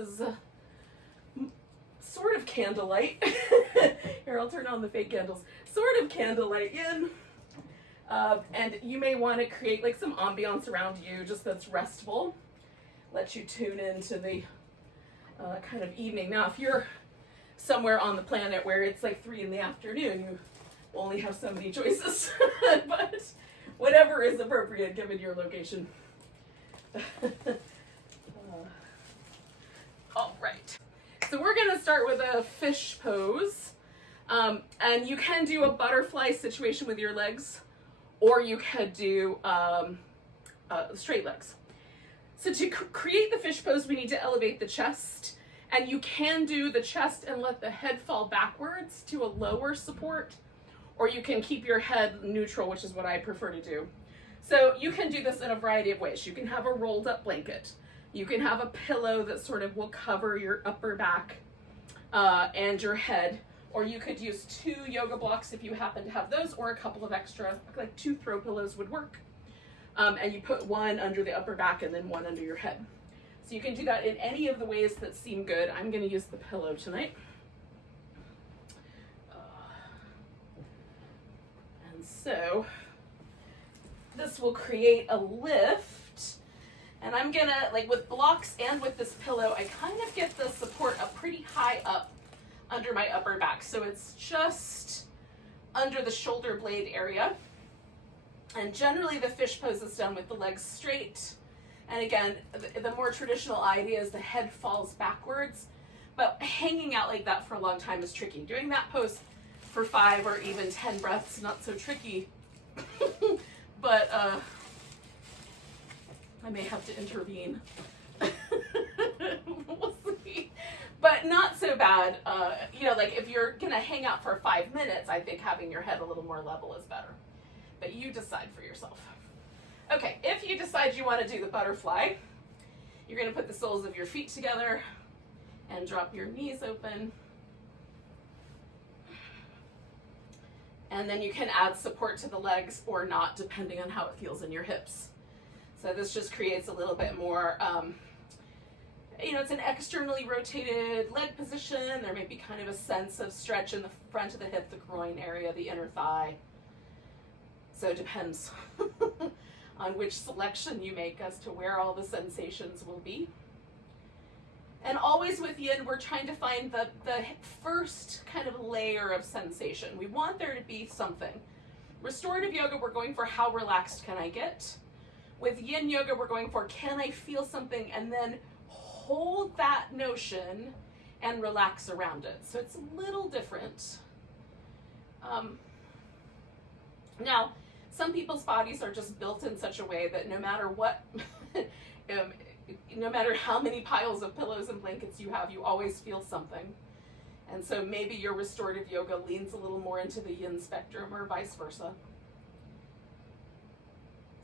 is sort of candlelight. Here, I'll turn on the fake candles. Sort of candlelight yin. And you may want to create like some ambiance around you, just that's restful. Let you tune into the kind of evening. Now, if you're somewhere on the planet where it's like 3 in the afternoon, you only have so many choices. But whatever is appropriate given your location. All right. So we're going to start with a fish pose. And you can do a butterfly situation with your legs, or you could do straight legs. So to create the fish pose, we need to elevate the chest. And you can do the chest and let the head fall backwards to a lower support, or you can keep your head neutral, which is what I prefer to do. So you can do this in a variety of ways. You can have a rolled up blanket. You can have a pillow that sort of will cover your upper back and your head. Or you could use 2 yoga blocks if you happen to have those, or a couple of extra, like 2 throw pillows would work. And you put one under the upper back and then one under your head. So you can do that in any of the ways that seem good. I'm going to use the pillow tonight. And so this will create a lift. And I'm going to, like with blocks and with this pillow, I kind of get the support up pretty high up under my upper back. So it's just under the shoulder blade area. And generally the fish pose is done with the legs straight. And again, the more traditional idea is the head falls backwards, but hanging out like that for a long time is tricky. Doing that pose for 5 or even 10 breaths, not so tricky, but I may have to intervene. We'll see. But not so bad. You know, like if you're gonna hang out for 5 minutes, I think having your head a little more level is better. But you decide for yourself. Okay, if you decide you want to do the butterfly, you're going to put the soles of your feet together and drop your knees open. And then you can add support to the legs or not, depending on how it feels in your hips. So this just creates a little bit more, you know, it's an externally rotated leg position. There may be kind of a sense of stretch in the front of the hip, the groin area, the inner thigh. So it depends on which selection you make as to where all the sensations will be. And always with yin, we're trying to find the first kind of layer of sensation. We want there to be something. Restorative yoga, we're going for how relaxed can I get? With yin yoga, we're going for can I feel something, and then hold that notion and relax around it. So it's a little different. Now, some people's bodies are just built in such a way that no matter what, no matter how many piles of pillows and blankets you have, you always feel something. And so maybe your restorative yoga leans a little more into the yin spectrum or vice versa.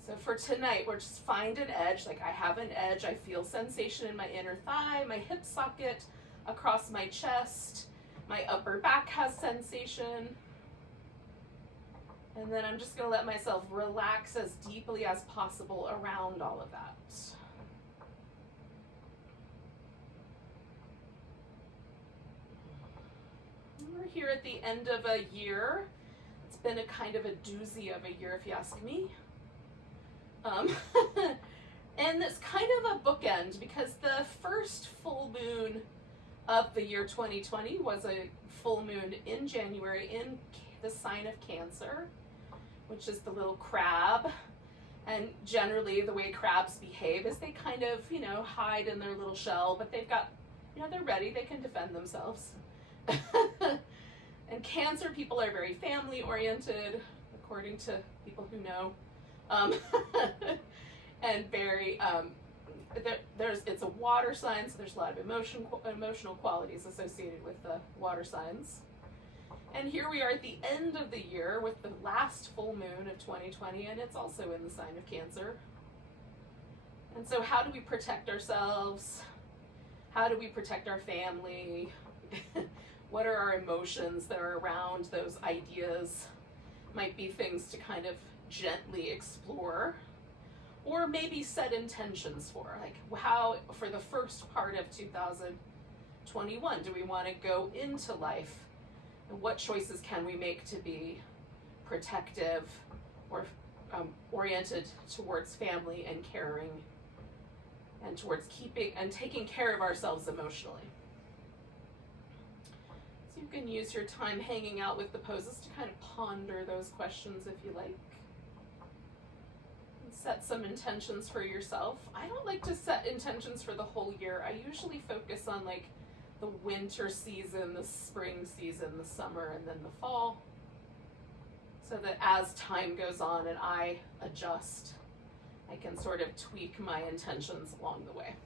So for tonight, we're just find an edge. Like I have an edge, I feel sensation in my inner thigh, my hip socket, across my chest, my upper back has sensation. And then I'm just going to let myself relax as deeply as possible around all of that. We're here at the end of a year. It's been a kind of a doozy of a year, if you ask me. And it's kind of a bookend because the first full moon of the year 2020 was a full moon in January in the sign of Cancer, which is the little crab. And generally the way crabs behave is they kind of, you know, hide in their little shell, but they've got, you know, they're ready, they can defend themselves. And Cancer people are very family oriented, according to people who know. And very, it's a water sign, so there's a lot of emotional qualities associated with the water signs. And here we are at the end of the year with the last full moon of 2020, and it's also in the sign of Cancer. And so how do we protect ourselves? How do we protect our family? What are our emotions that are around those ideas? Might be things to kind of gently explore. or maybe set intentions for, like how, for the first part of 2021, do we want to go into life? And what choices can we make to be protective or oriented towards family and caring and towards keeping and taking care of ourselves emotionally? So you can use your time hanging out with the poses to kind of ponder those questions if you like. And set some intentions for yourself. I don't like to set intentions for the whole year. I usually focus on like the winter season, the spring season, the summer, and then the fall. So that as time goes on and I adjust, I can sort of tweak my intentions along the way.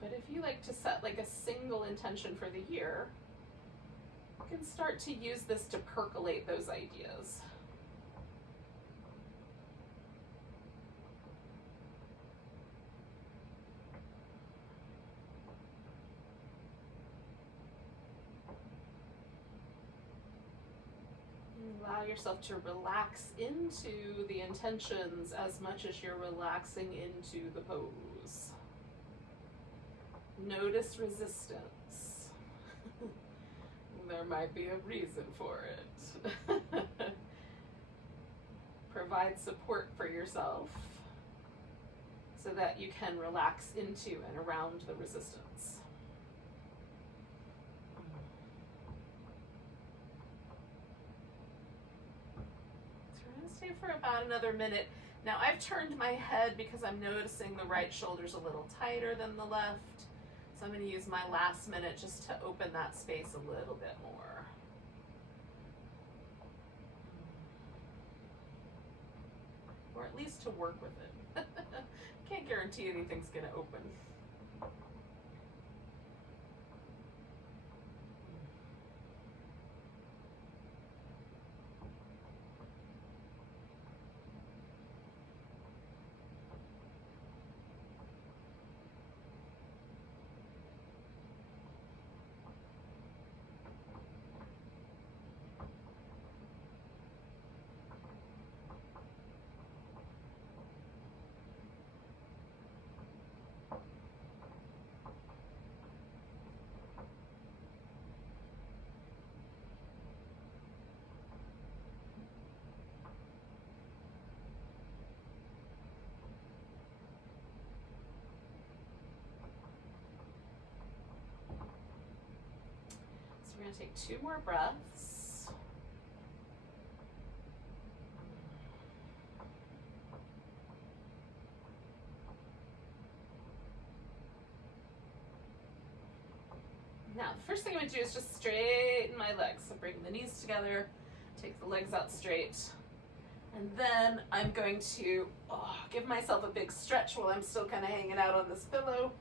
But if you like to set like a single intention for the year, you can start to use this to percolate those ideas. Allow yourself to relax into the intentions as much as you're relaxing into the pose. Notice resistance. There might be a reason for it. Provide support for yourself so that you can relax into and around the resistance. Stay for about another minute. Now I've turned my head because I'm noticing the right shoulder's a little tighter than the left. So I'm going to use my last minute just to open that space a little bit more. Or at least to work with it. Can't guarantee anything's going to open. We're going to take 2 more breaths. Now, the first thing I'm going to do is just straighten my legs. So bring the knees together, take the legs out straight. And then I'm going to give myself a big stretch while I'm still kind of hanging out on this pillow.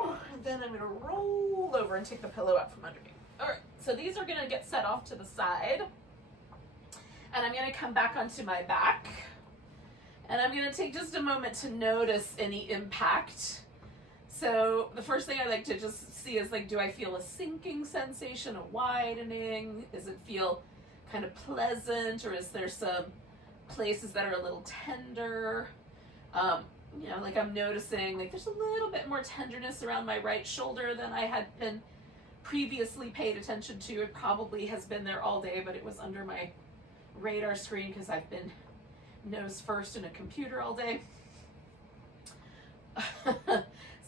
And then I'm going to roll over and take the pillow out from under me. All right, so these are going to get set off to the side. And I'm going to come back onto my back. And I'm going to take just a moment to notice any impact. So the first thing I like to just see is, like, do I feel a sinking sensation, a widening? Does it feel kind of pleasant, or is there some places that are a little tender? You know, like I'm noticing like there's a little bit more tenderness around my right shoulder than I had been previously paid attention to. It probably has been there all day, but it was under my radar screen because I've been nose first in a computer all day.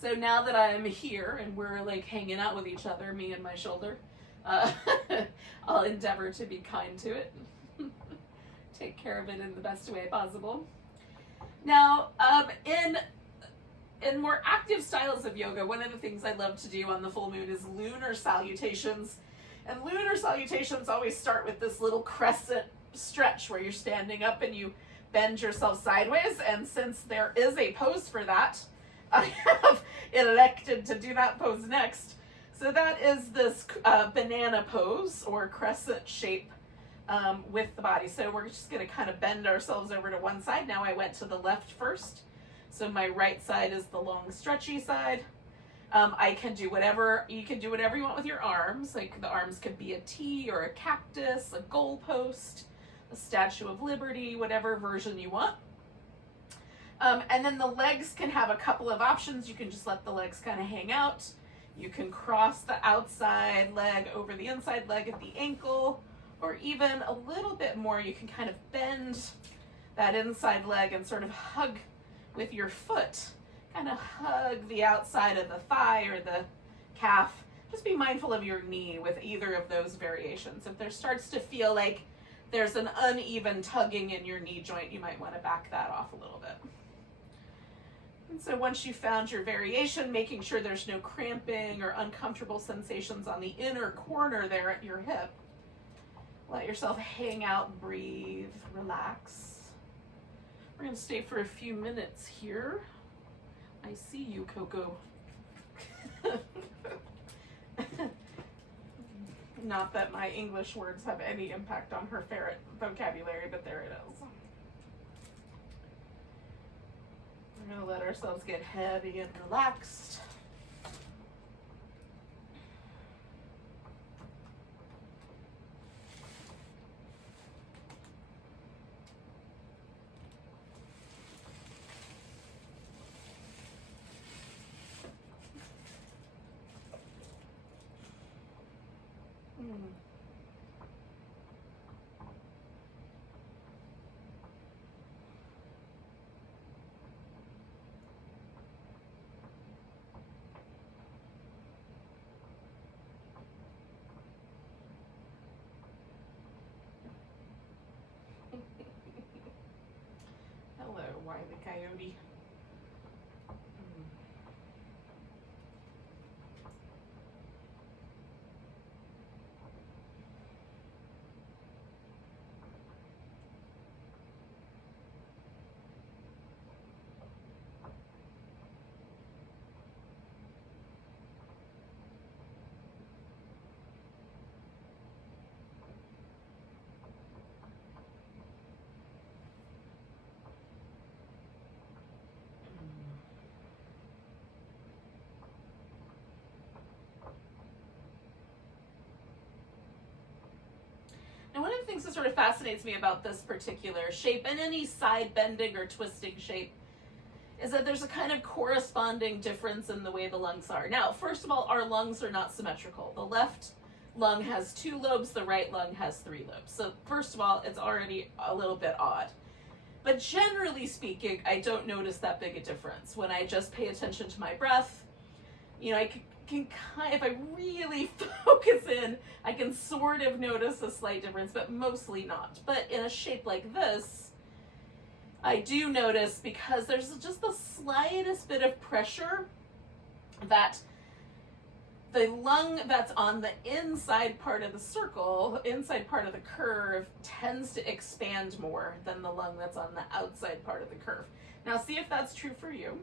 So now that I'm here and we're like hanging out with each other, me and my shoulder, I'll endeavor to be kind to it. Take care of it in the best way possible. Now, in more active styles of yoga, one of the things I love to do on the full moon is lunar salutations. And lunar salutations always start with this little crescent stretch where you're standing up and you bend yourself sideways. And since there is a pose for that, I have elected to do that pose next. So that is this banana pose or crescent shape with the body. So we're just going to kind of bend ourselves over to one side. Now I went to the left first. So my right side is the long stretchy side. I can do whatever, you can do whatever you want with your arms. Like the arms could be a T or a cactus, a goalpost, a Statue of Liberty, whatever version you want. And then the legs can have a couple of options. You can just let the legs kind of hang out. You can cross the outside leg over the inside leg at the ankle, or even a little bit more, you can kind of bend that inside leg and sort of hug with your foot. Kind of hug the outside of the thigh or the calf. Just be mindful of your knee with either of those variations. If there starts to feel like there's an uneven tugging in your knee joint, you might want to back that off a little bit. And so once you've found your variation, making sure there's no cramping or uncomfortable sensations on the inner corner there at your hip, let yourself hang out, breathe, relax. We're going to stay for a few minutes here. I see you, Coco. Not that my English words have any impact on her ferret vocabulary, but there it is. We're going to let ourselves get heavy and relaxed. Hello, Wile E. Coyote. Now, one of the things that sort of fascinates me about this particular shape, and any side bending or twisting shape, is that there's a kind of corresponding difference in the way the lungs are. Now, first of all, our lungs are not symmetrical. The left lung has 2 lobes, the right lung has 3 lobes. So first of all, it's already a little bit odd. But generally speaking, I don't notice that big a difference. When I just pay attention to my breath, you know, I can kind of, if I really focus in, I can sort of notice a slight difference, but mostly not. But in a shape like this, I do notice, because there's just the slightest bit of pressure, that the lung that's on the inside part of the circle, inside part of the curve, tends to expand more than the lung that's on the outside part of the curve. Now see if that's true for you.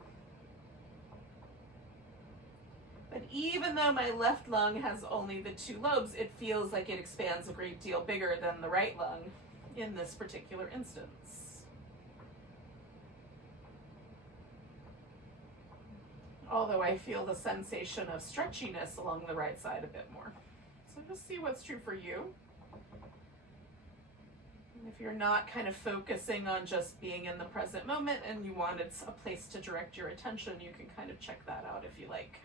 But even though my left lung has only the 2 lobes, it feels like it expands a great deal bigger than the right lung in this particular instance. Although I feel the sensation of stretchiness along the right side a bit more. So just see what's true for you. And if you're not kind of focusing on just being in the present moment and you wanted a place to direct your attention, you can kind of check that out if you like.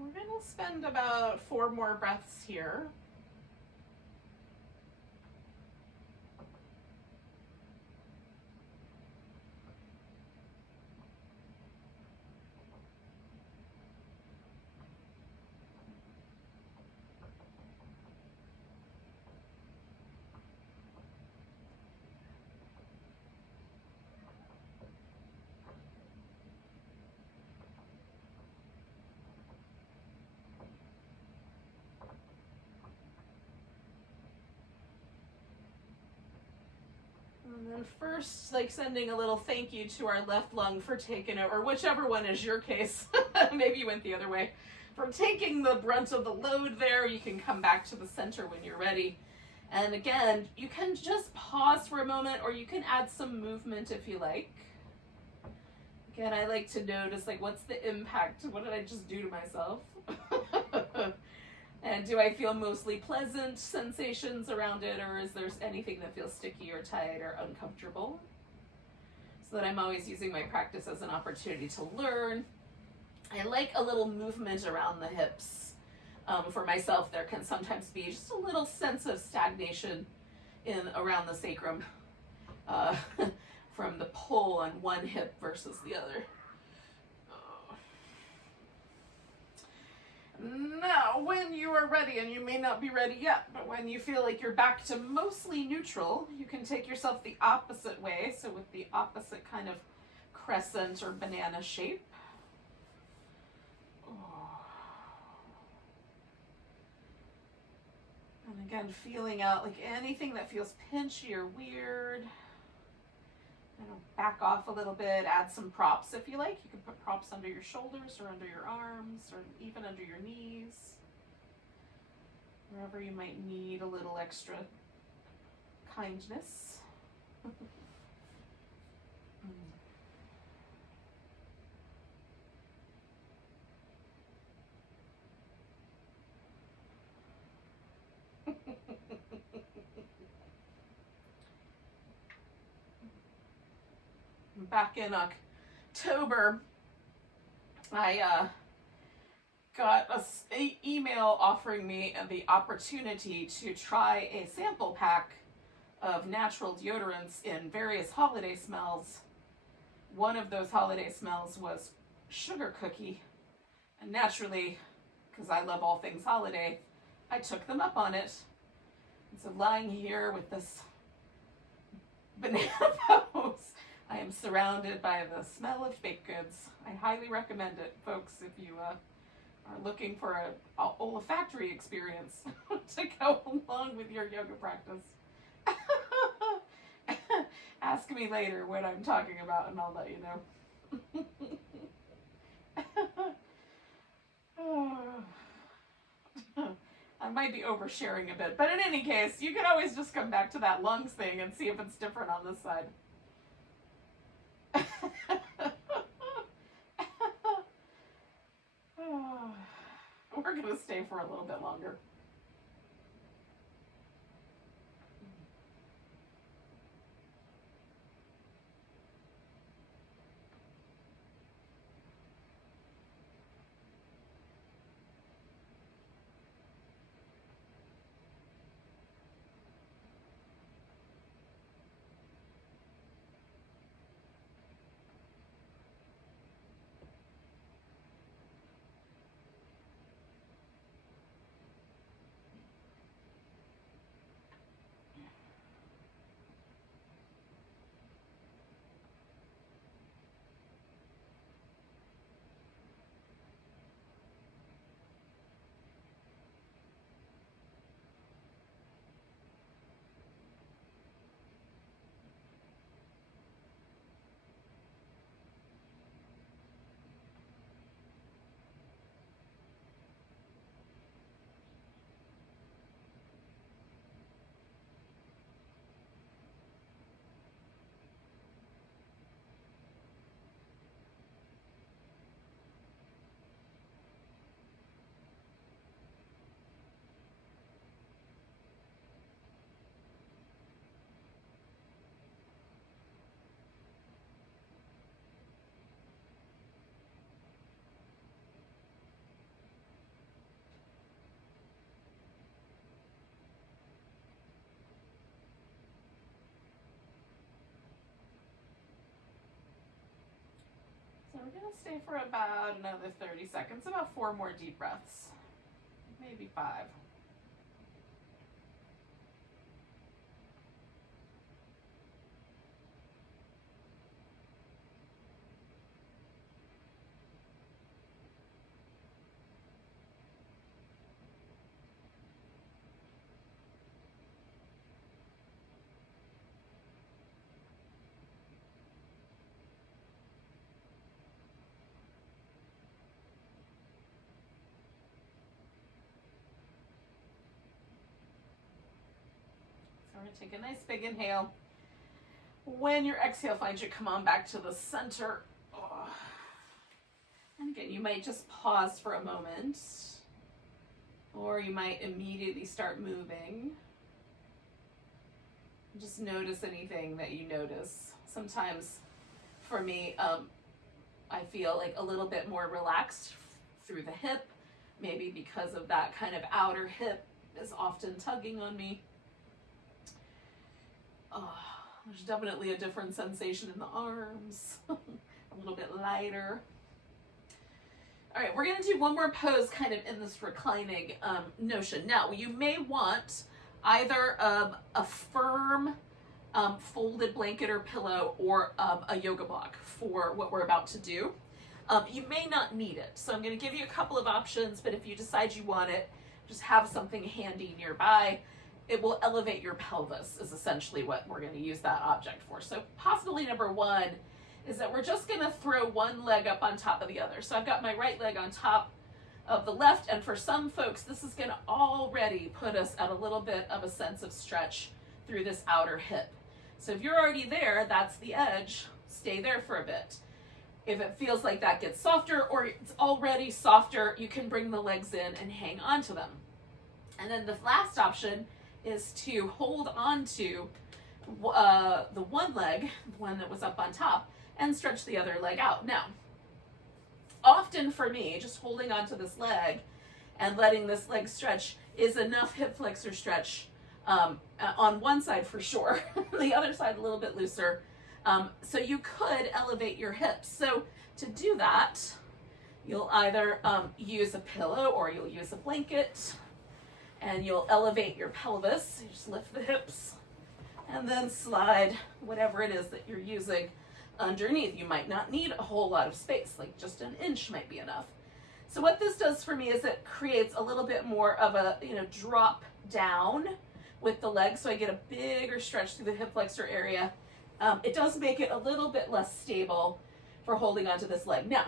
We're going to spend about 4 more breaths here. And then first, like sending a little thank you to our left lung for taking over, or whichever one is your case. Maybe you went the other way. For taking the brunt of the load there. You can come back to the center when you're ready. And again, you can just pause for a moment, or you can add some movement if you like. Again, I like to notice, like, what's the impact? What did I just do to myself? And do I feel mostly pleasant sensations around it, or is there anything that feels sticky or tight or uncomfortable? So that I'm always using my practice as an opportunity to learn. I like a little movement around the hips. For myself, there can sometimes be just a little sense of stagnation around the sacrum from the pull on one hip versus the other. Now, when you are ready, and you may not be ready yet, but when you feel like you're back to mostly neutral, you can take yourself the opposite way, so with the opposite kind of crescent or banana shape. And again, feeling out like anything that feels pinchy or weird. Back off a little bit, add some props if you like. You can put props under your shoulders or under your arms or even under your knees. Wherever you might need a little extra kindness. Back in October, I got an email offering me the opportunity to try a sample pack of natural deodorants in various holiday smells. One of those holiday smells was sugar cookie, and naturally, because I love all things holiday, I took them up on it. And so lying here with this banana pose, I am surrounded by the smell of baked goods. I highly recommend it, folks, if you are looking for an olfactory experience to go along with your yoga practice. Ask me later what I'm talking about and I'll let you know. I might be oversharing a bit, but in any case, you can always just come back to that lungs thing and see if it's different on this side. We're going to stay for a little bit longer. So we're going to stay for about another 30 seconds, about 4 more deep breaths, maybe 5. we're going to take a nice big inhale. When your exhale finds you, come on back to the center. Oh. And again, you might just pause for a moment, or you might immediately start moving. Just notice anything that you notice. Sometimes for me, I feel like a little bit more relaxed through the hip, maybe because of that kind of outer hip is often tugging on me. There's definitely a different sensation in the arms, a little bit lighter. All right, we're gonna do one more pose kind of in this reclining notion. Now, you may want either a firm folded blanket or pillow or a yoga block for what we're about to do. You may not need it, so I'm going to give you a couple of options, but if you decide you want it, just have something handy nearby. It will elevate your pelvis is essentially what we're going to use that object for. So possibility number one is that we're just going to throw one leg up on top of the other. So I've got my right leg on top of the left, and for some folks, this is going to already put us at a little bit of a sense of stretch through this outer hip. So if you're already there, that's the edge. Stay there for a bit. If it feels like that gets softer or it's already softer, you can bring the legs in and hang on to them. And then the last option is to hold on to the one leg, the one that was up on top, and stretch the other leg out. Now, often for me, just holding onto this leg and letting this leg stretch is enough hip flexor stretch on one side for sure, the other side a little bit looser. So you could elevate your hips. So to do that, you'll either use a pillow or you'll use a blanket, and you'll elevate your pelvis. You just lift the hips and then slide whatever it is that you're using underneath. You might not need a whole lot of space, like just an inch might be enough. So what this does for me is it creates a little bit more of a drop down with the legs, so I get a bigger stretch through the hip flexor area. It does make it a little bit less stable for holding onto this leg. Now,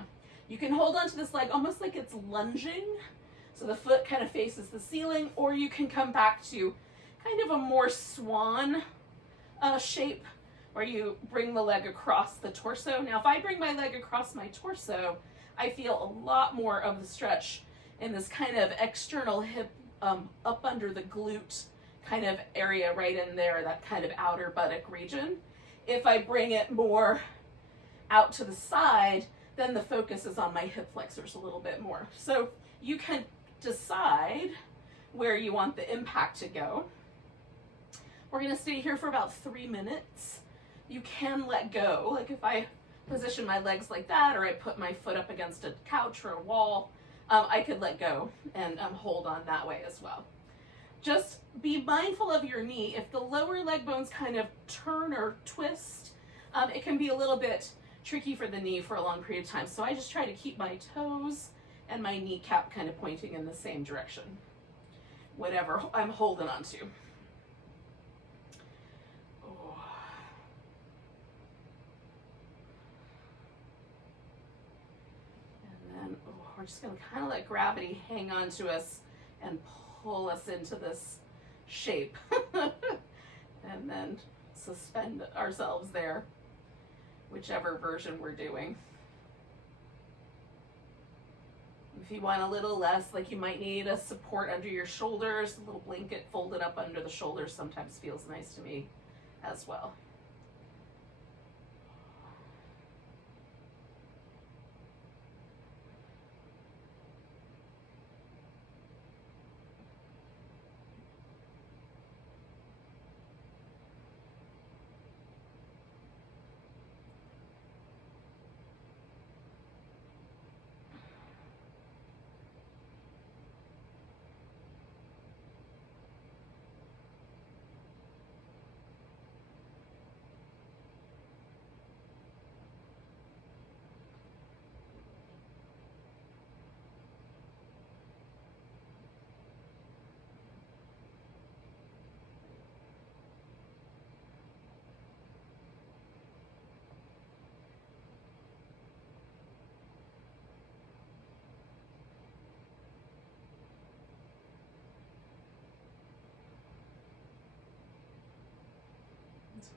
you can hold onto this leg almost like it's lunging, so the foot kind of faces the ceiling, or you can come back to kind of a more swan shape where you bring the leg across the torso. Now, if I bring my leg across my torso, I feel a lot more of the stretch in this kind of external hip up under the glute kind of area right in there, that kind of outer buttock region. If I bring it more out to the side, then the focus is on my hip flexors a little bit more. So you can decide where you want the impact to go. We're going to stay here for about 3 minutes. You can let go, like if I position my legs like that, or I put my foot up against a couch or a wall, I could let go and hold on that way as well. Just be mindful of your knee. If the lower leg bones kind of turn or twist, it can be a little bit tricky for the knee for a long period of time. So I just try to keep my toes and my kneecap kind of pointing in the same direction, whatever I'm holding on to. And then we're just going to kind of let gravity hang on to us and pull us into this shape and then suspend ourselves there, whichever version we're doing. If you want a little less, like you might need a support under your shoulders, a little blanket folded up under the shoulders sometimes feels nice to me as well.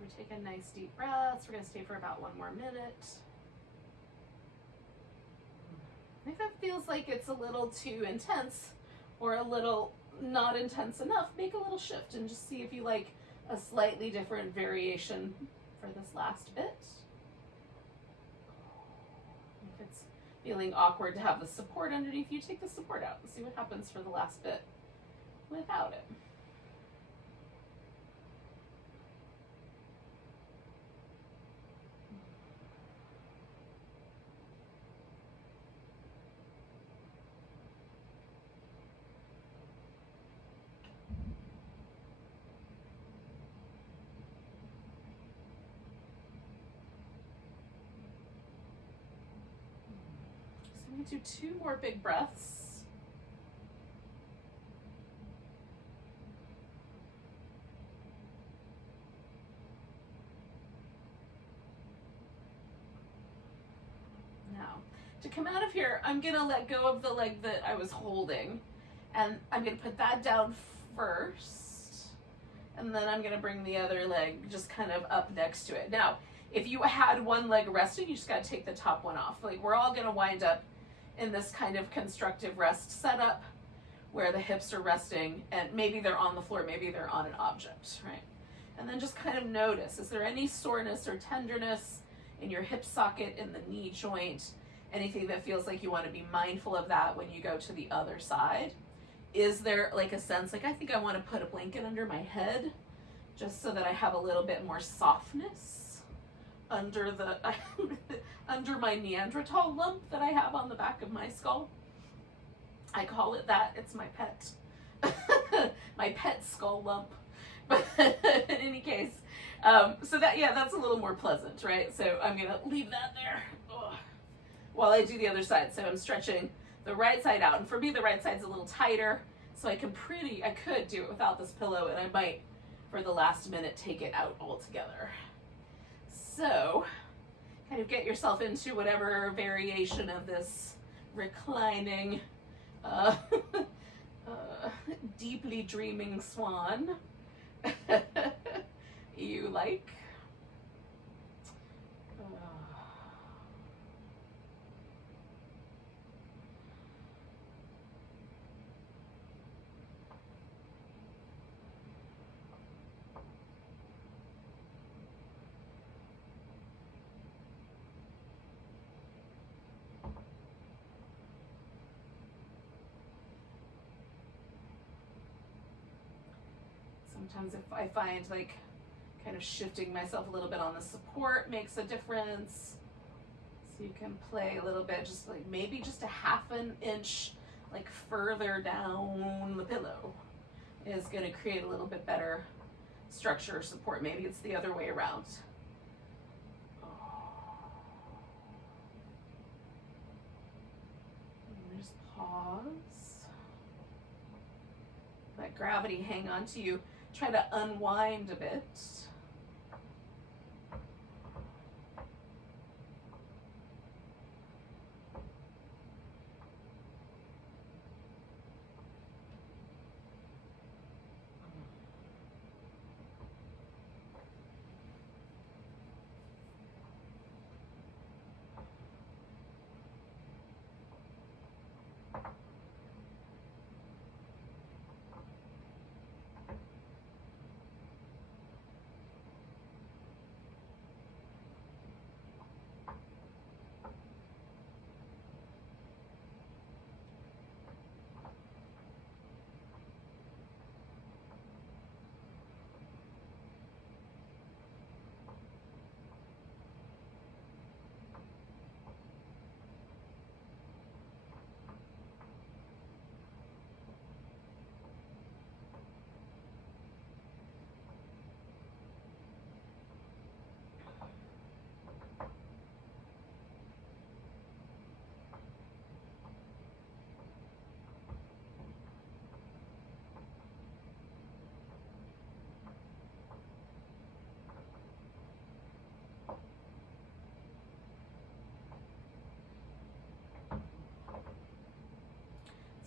we're taking nice deep breaths. We're going to stay for about 1 more minute. If it feels like it's a little too intense or a little not intense enough, make a little shift and just see if you like a slightly different variation for this last bit. If it's feeling awkward to have the support underneath you, take the support out and see what happens for the last bit without it. I'm going to do 2 more big breaths. Now, to come out of here, I'm going to let go of the leg that I was holding, and I'm going to put that down first, and then I'm going to bring the other leg just kind of up next to it. Now, if you had one leg resting, you just got to take the top one off. Like, we're all going to wind up in this kind of constructive rest setup where the hips are resting and maybe they're on the floor, maybe they're on an object, right? And then just kind of notice, is there any soreness or tenderness in your hip socket, in the knee joint, anything that feels like you want to be mindful of that when you go to the other side? Is there like a sense like, I think I want to put a blanket under my head just so that I have a little bit more softness under the under my Neanderthal lump that I have on the back of my skull? I call it that. It's my pet. My pet skull lump. But in any case, so that, yeah, that's a little more pleasant, right? So I'm gonna leave that there while I do the other side. So I'm stretching the right side out, and for me the right side's a little tighter, so I could do it without this pillow, and I might for the last minute take it out altogether. So kind of get yourself into whatever variation of this reclining, deeply dreaming swan you like. Sometimes if I find like kind of shifting myself a little bit on the support makes a difference. So you can play a little bit, just like maybe just a half an inch like further down the pillow is going to create a little bit better structure or support. Maybe it's the other way around. And just pause. Let gravity hang on to you. Try to unwind a bit.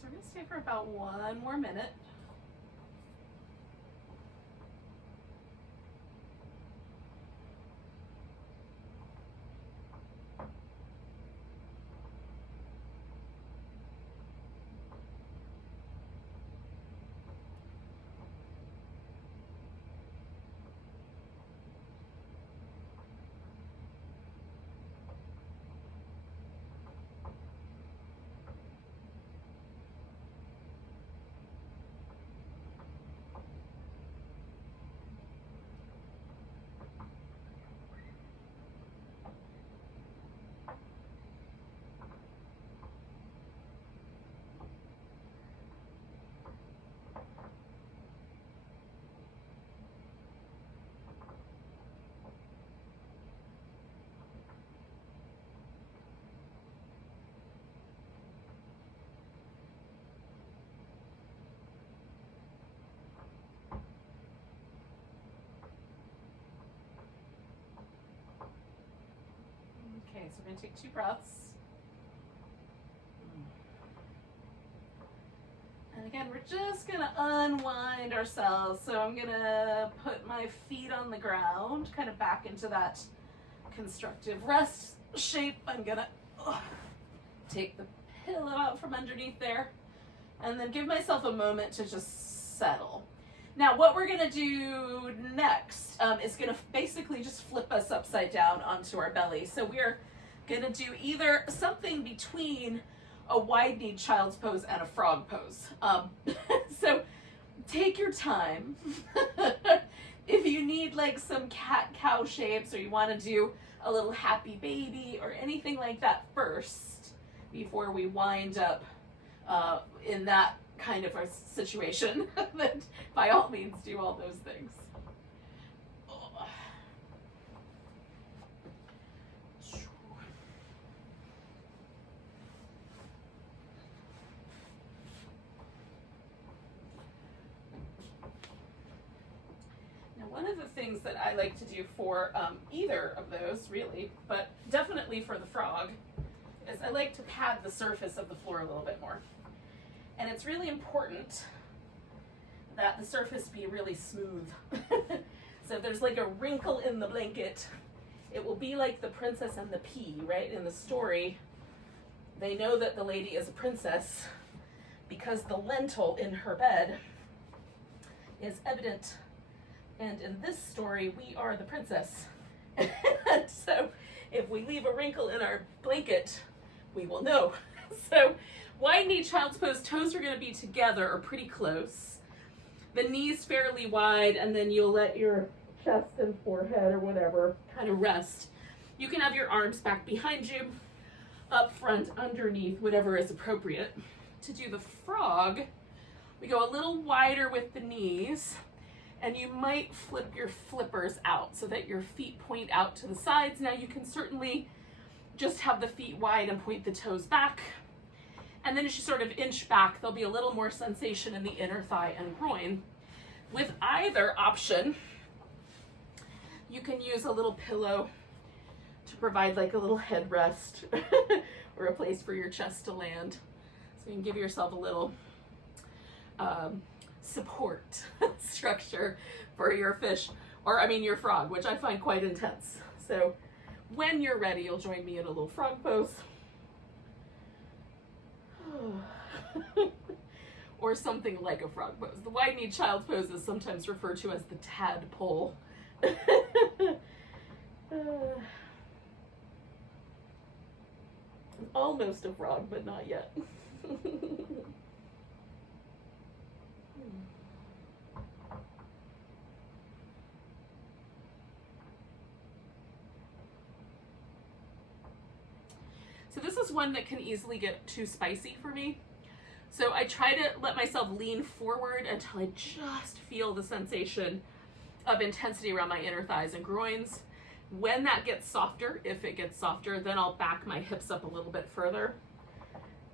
We're going to stay for about 1 more minute. Okay, so we're going to take 2 breaths. And again, we're just going to unwind ourselves. So I'm going to put my feet on the ground, kind of back into that constructive rest shape. I'm going to take the pillow out from underneath there and then give myself a moment to just settle. Now, what we're going to do next is going to basically just flip us upside down onto our belly. So we're going to do either something between a wide-kneed child's pose and a frog pose. So take your time. If you need like some cat-cow shapes, or you want to do a little happy baby or anything like that first, before we wind up in that kind of a situation, then by all means do all those things. Now, one of the things that I like to do for either of those, really, but definitely for the frog, is I like to pad the surface of the floor a little bit more. And it's really important that the surface be really smooth. So if there's like a wrinkle in the blanket, it will be like the princess and the pea, right? In the story, they know that the lady is a princess because the lentil in her bed is evident. And in this story, we are the princess. And so if we leave a wrinkle in our blanket, we will know. So wide-knee child's pose, toes are going to be together or pretty close. The knees fairly wide, and then you'll let your chest and forehead or whatever kind of rest. You can have your arms back behind you, up front, underneath, whatever is appropriate. To do the frog, we go a little wider with the knees, and you might flip your flippers out so that your feet point out to the sides. Now you can certainly just have the feet wide and point the toes back. And then as you sort of inch back, there'll be a little more sensation in the inner thigh and groin. With either option, you can use a little pillow to provide like a little headrest or a place for your chest to land. So you can give yourself a little support structure for your fish, or I mean your frog, which I find quite intense. So when you're ready, you'll join me in a little frog pose. Or something like a frog pose. The wide-kneed child's pose is sometimes referred to as the tadpole. Almost a frog, but not yet. So this is one that can easily get too spicy for me. So I try to let myself lean forward until I just feel the sensation of intensity around my inner thighs and groins. When that gets softer, if it gets softer, then I'll back my hips up a little bit further.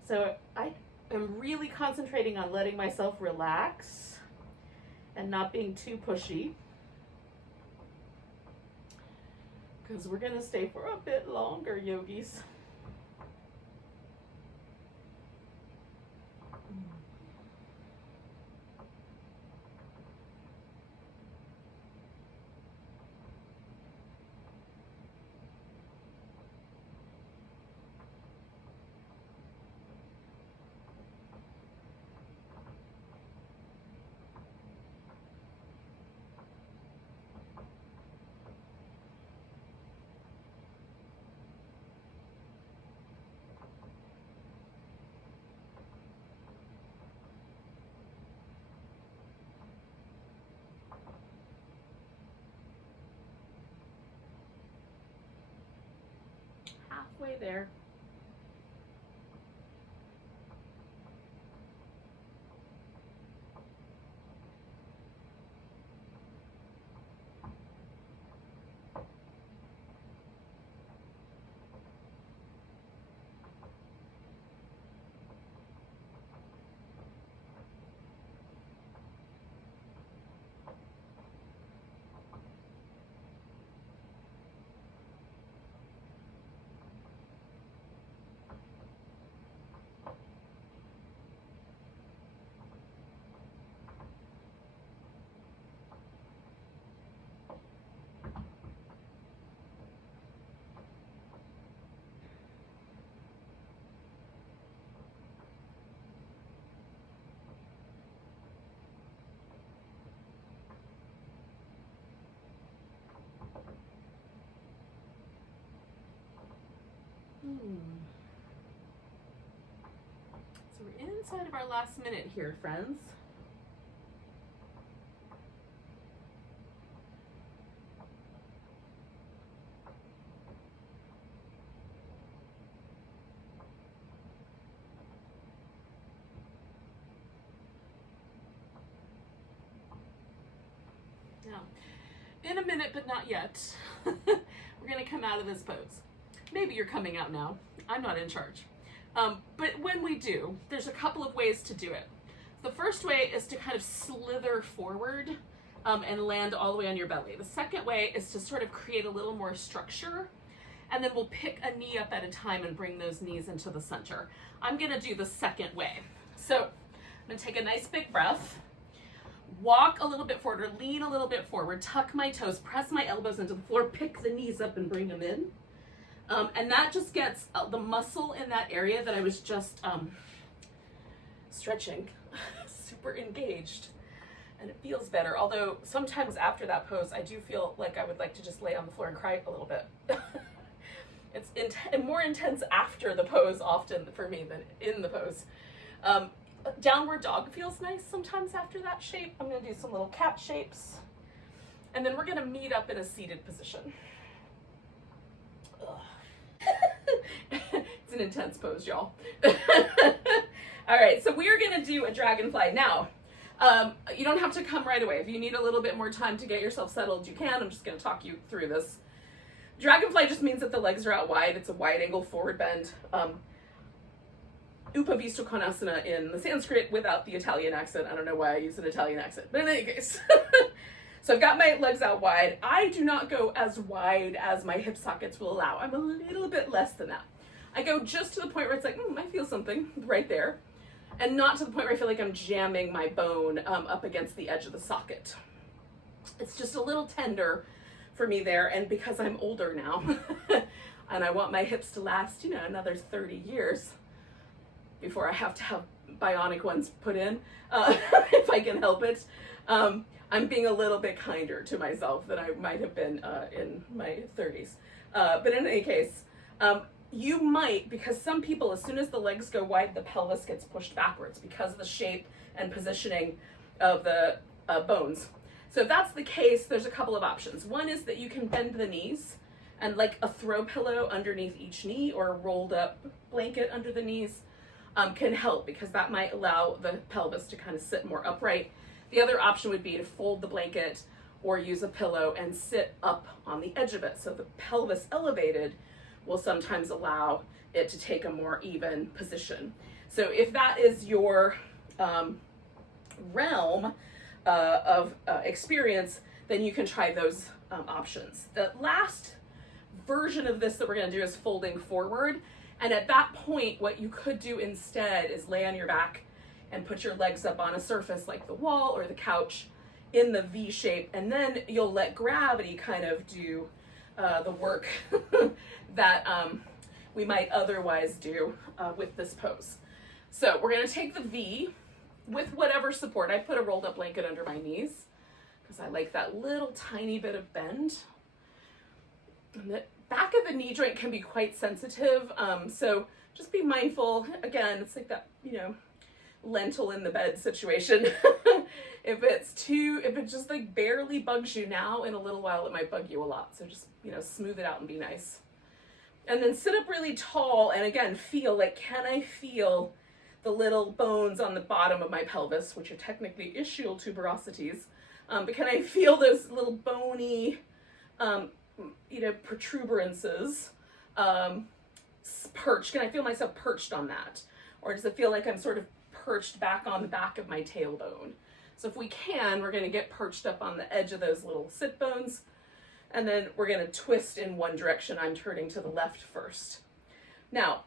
So I am really concentrating on letting myself relax and not being too pushy, because we're going to stay for a bit longer, yogis. Halfway there. So we're inside of our last minute here, friends. Now, in a minute, but not yet, we're going to come out of this pose. Maybe you're coming out now. I'm not in charge. But when we do, there's a couple of ways to do it. The first way is to kind of slither forward and land all the way on your belly. The second way is to sort of create a little more structure, and then we'll pick a knee up at a time and bring those knees into the center. I'm going to do the second way. So I'm going to take a nice big breath. Walk a little bit forward or lean a little bit forward, tuck my toes, press my elbows into the floor, pick the knees up and bring them in. And that just gets the muscle in that area that I was just stretching super engaged, and it feels better. Although sometimes after that pose, I do feel like I would like to just lay on the floor and cry a little bit. It's more intense after the pose often for me than in the pose. Downward dog feels nice sometimes after that shape. I'm going to do some little cat shapes, and then we're going to meet up in a seated position. It's an intense pose, y'all. All right, so we are going to do a dragonfly. Now, you don't have to come right away. If you need a little bit more time to get yourself settled, you can. I'm just going to talk you through this. Dragonfly just means that the legs are out wide. It's a wide angle forward bend. Upavista Konasana in the Sanskrit without the Italian accent. I don't know why I use an Italian accent, but in any case. So I've got my legs out wide. I do not go as wide as my hip sockets will allow. I'm a little bit less than that. I go just to the point where it's like, I feel something right there. And not to the point where I feel like I'm jamming my bone up against the edge of the socket. It's just a little tender for me there. And because I'm older now, and I want my hips to last, another 30 years before I have to have bionic ones put in, if I can help it. I'm being a little bit kinder to myself than I might have been in my 30s. But in any case, you might, because some people, as soon as the legs go wide, the pelvis gets pushed backwards because of the shape and positioning of the bones. So if that's the case, there's a couple of options. One is that you can bend the knees, and like a throw pillow underneath each knee or a rolled up blanket under the knees can help, because that might allow the pelvis to kind of sit more upright. The other option would be to fold the blanket or use a pillow and sit up on the edge of it. So the pelvis elevated will sometimes allow it to take a more even position. So if that is your realm of experience, then you can try those options. The last version of this that we're going to do is folding forward. And at that point, what you could do instead is lay on your back and put your legs up on a surface like the wall or the couch in the V shape, and then you'll let gravity kind of do the work that we might otherwise do with this pose. So we're going to take the V with whatever support. I put a rolled up blanket under my knees because I like that little tiny bit of bend. And the back of the knee joint can be quite sensitive, so just be mindful. Again, it's like that, lentil in the bed situation. If it just like barely bugs you now, in a little while it might bug you a lot. So just, smooth it out and be nice. And then sit up really tall, and again, feel like, can I feel the little bones on the bottom of my pelvis, which are technically ischial tuberosities, but can I feel those little bony, protuberances perched? Can I feel myself perched on that? Or does it feel like I'm sort of perched back on the back of my tailbone? So if we can, we're going to get perched up on the edge of those little sit bones, and then we're going to twist in one direction. I'm turning to the left first. Now,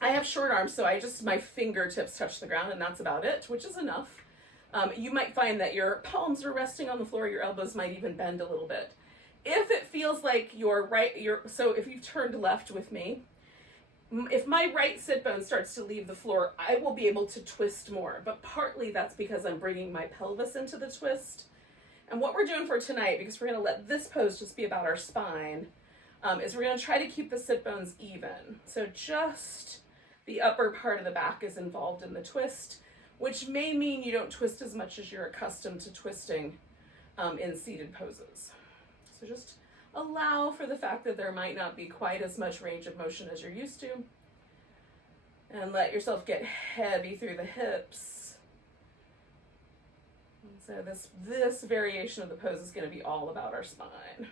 I have short arms, so my fingertips touch the ground, and that's about it, which is enough. You might find that your palms are resting on the floor, your elbows might even bend a little bit. If it feels like so if you've turned left with me, if my right sit bone starts to leave the floor, I will be able to twist more, but partly that's because I'm bringing my pelvis into the twist. And what we're doing for tonight, because we're going to let this pose just be about our spine, is we're going to try to keep the sit bones even. So just the upper part of the back is involved in the twist, which may mean you don't twist as much as you're accustomed to twisting in seated poses. So just allow for the fact that there might not be quite as much range of motion as you're used to. And let yourself get heavy through the hips. And so this variation of the pose is going to be all about our spine.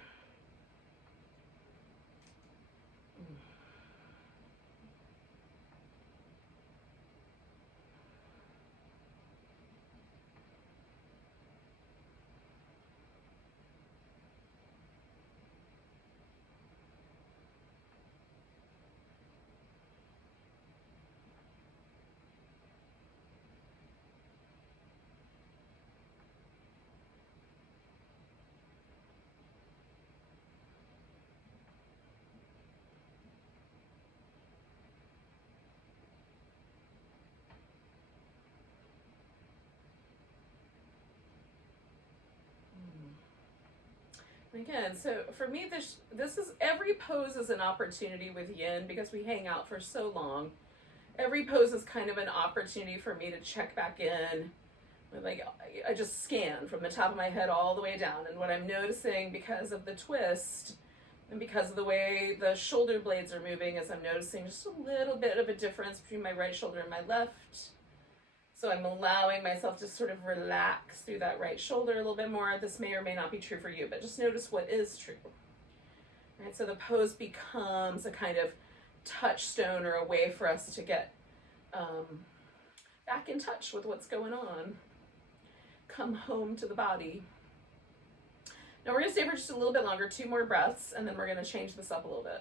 Again, so for me, this is, every pose is an opportunity with yin because we hang out for so long. Every pose is kind of an opportunity for me to check back in. Like, I just scan from the top of my head all the way down, and what I'm noticing because of the twist and because of the way the shoulder blades are moving is I'm noticing just a little bit of a difference between my right shoulder and my left. So I'm allowing myself to sort of relax through that right shoulder a little bit more. This may or may not be true for you, but just notice what is true. Right, so the pose becomes a kind of touchstone or a way for us to get back in touch with what's going on. Come home to the body. Now we're going to stay for just a little bit longer, 2 more breaths, and then we're going to change this up a little bit.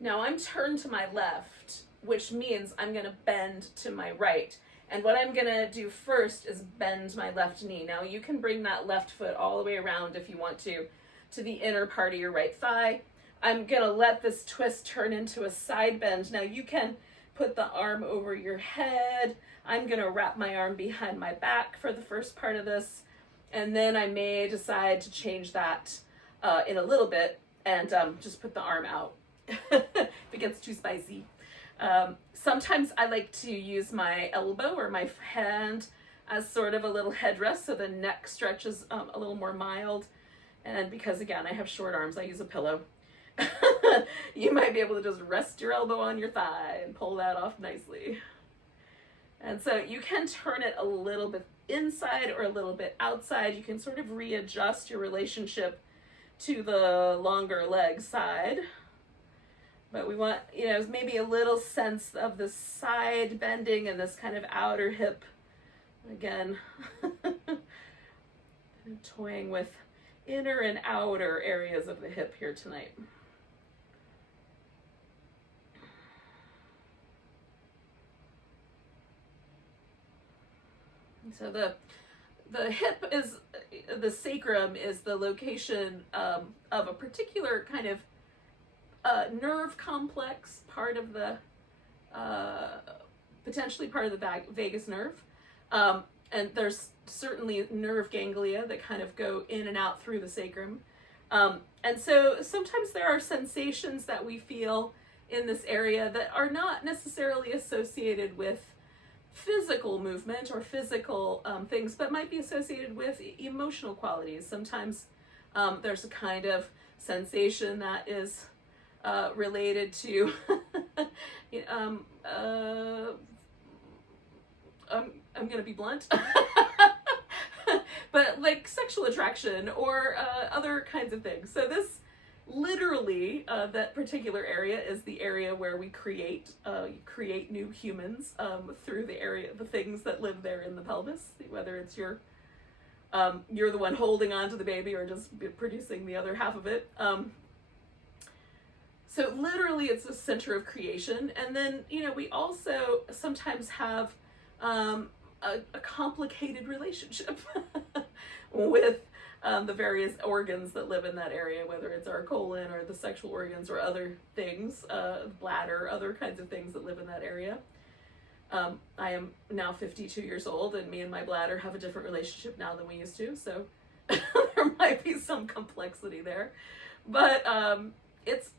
Now I'm turned to my left, which means I'm going to bend to my right. And what I'm going to do first is bend my left knee. Now you can bring that left foot all the way around if you want to the inner part of your right thigh. I'm going to let this twist turn into a side bend. Now you can put the arm over your head. I'm going to wrap my arm behind my back for the first part of this. And then I may decide to change that in a little bit and just put the arm out. If it gets too spicy. Sometimes I like to use my elbow or my hand as sort of a little headrest so the neck stretches a little more mild. And because again, I have short arms, I use a pillow. You might be able to just rest your elbow on your thigh and pull that off nicely. And so you can turn it a little bit inside or a little bit outside. You can sort of readjust your relationship to the longer leg side. But we want, maybe a little sense of the side bending and this kind of outer hip. Again, toying with inner and outer areas of the hip here tonight. So the hip is, the sacrum is the location of a particular kind of nerve complex, part of the, potentially part of the vagus nerve. And there's certainly nerve ganglia that kind of go in and out through the sacrum. And so sometimes there are sensations that we feel in this area that are not necessarily associated with physical movement or physical things, but might be associated with emotional qualities. Sometimes there's a kind of sensation that is related to I'm gonna be blunt, but like sexual attraction or other kinds of things. So this literally, that particular area is the area where we create new humans through the things that live there in the pelvis, whether it's you're the one holding on to the baby or just producing the other half of it. So literally it's the center of creation. And then, we also sometimes have a complicated relationship with the various organs that live in that area, whether it's our colon or the sexual organs or other things, bladder, other kinds of things that live in that area. I am now 52 years old, and me and my bladder have a different relationship now than we used to, so there might be some complexity there. But it's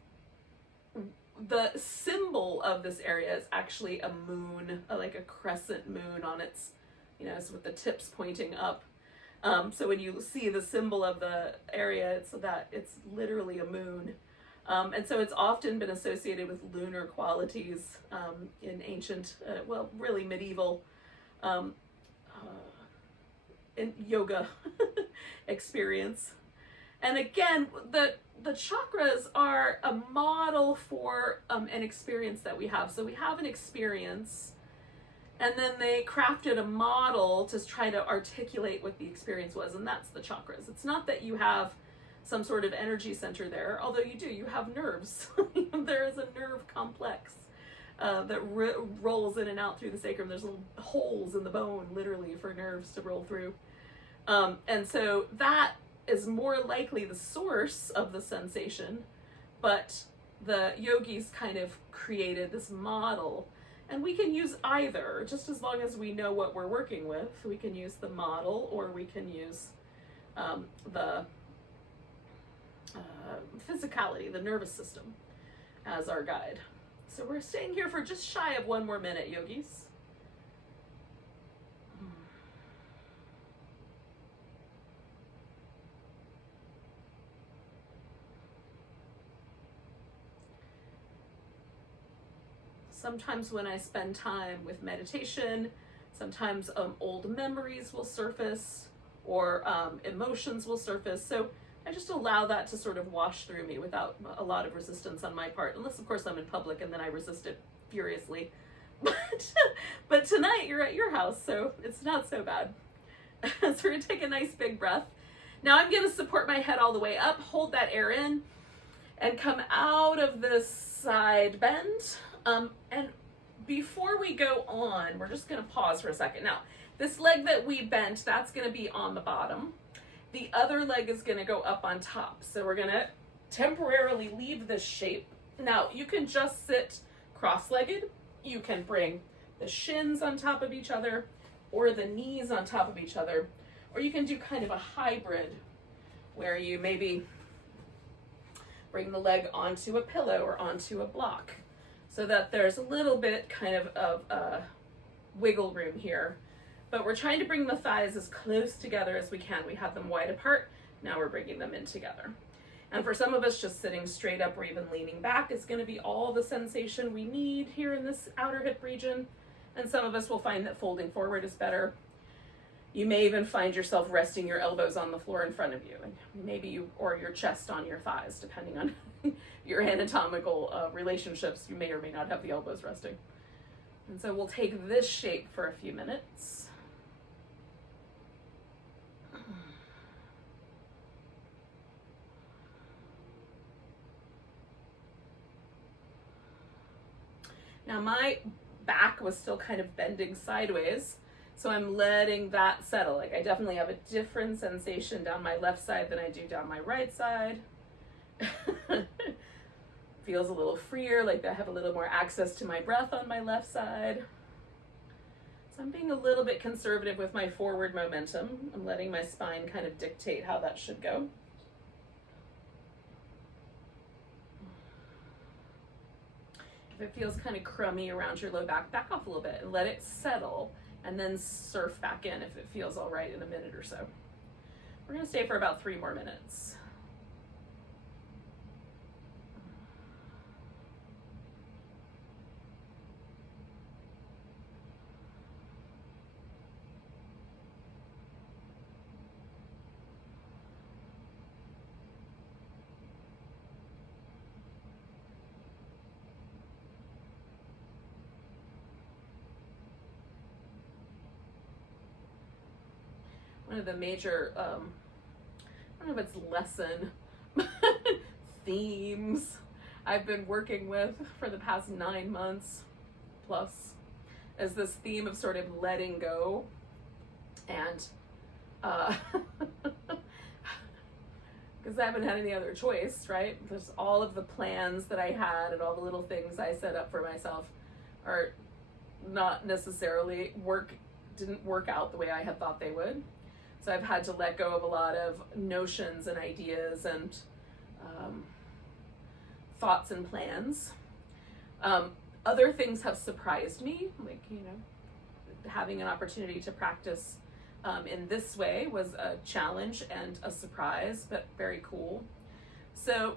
the symbol of this area is actually a moon, like a crescent moon on its, it's with the tips pointing up. So when you see the symbol of the area, it's literally a moon. And so it's often been associated with lunar qualities in ancient, really medieval in yoga experience. And again, the chakras are a model for an experience that we have. So we have an experience, and then they crafted a model to try to articulate what the experience was, and that's the chakras. It's not that you have some sort of energy center there, although you have nerves. There is a nerve complex that rolls in and out through the sacrum. There's little holes in the bone, literally, for nerves to roll through. And so that is more likely the source of the sensation, but the yogis kind of created this model. And we can use either, just as long as we know what we're working with. We can use the model, or we can use the physicality, the nervous system, as our guide. So we're staying here for just shy of 1 more minute, yogis. Sometimes when I spend time with meditation, sometimes old memories will surface, or emotions will surface. So I just allow that to sort of wash through me without a lot of resistance on my part, unless of course I'm in public and then I resist it furiously. But tonight you're at your house, so it's not so bad. So we're gonna take a nice big breath. Now I'm gonna support my head all the way up, hold that air in, and come out of this side bend. And before we go on, we're just gonna pause for a second. Now, this leg that we bent, that's gonna be on the bottom. The other leg is gonna go up on top. So we're gonna temporarily leave this shape. Now, you can just sit cross-legged. You can bring the shins on top of each other, or the knees on top of each other, or you can do kind of a hybrid where you maybe bring the leg onto a pillow or onto a block, so that there's a little bit kind of wiggle room here. But we're trying to bring the thighs as close together as we can. We have them wide apart. Now we're bringing them in together. And for some of us, just sitting straight up or even leaning back is going to be all the sensation we need here in this outer hip region. And some of us will find that folding forward is better. You may even find yourself resting your elbows on the floor in front of you, and maybe or your chest on your thighs, depending on your anatomical relationships. You may or may not have the elbows resting. And so we'll take this shape for a few minutes. Now my back was still kind of bending sideways, so I'm letting that settle. Like I definitely have a different sensation down my left side than I do down my right side. Feels a little freer, like I have a little more access to my breath on my left side. So I'm being a little bit conservative with my forward momentum. I'm letting my spine kind of dictate how that should go. If it feels kind of crummy around your low back, back off a little bit and let it settle, and then surf back in if it feels all right in a minute or so. We're gonna stay for about 3 more minutes. One of the major, I don't know if it's lesson themes I've been working with for the past 9 months plus is this theme of sort of letting go. And because I haven't had any other choice, right? There's all of the plans that I had and all the little things I set up for myself are not necessarily didn't work out the way I had thought they would. So I've had to let go of a lot of notions and ideas and thoughts and plans. Other things have surprised me, like, having an opportunity to practice in this way was a challenge and a surprise, but very cool. So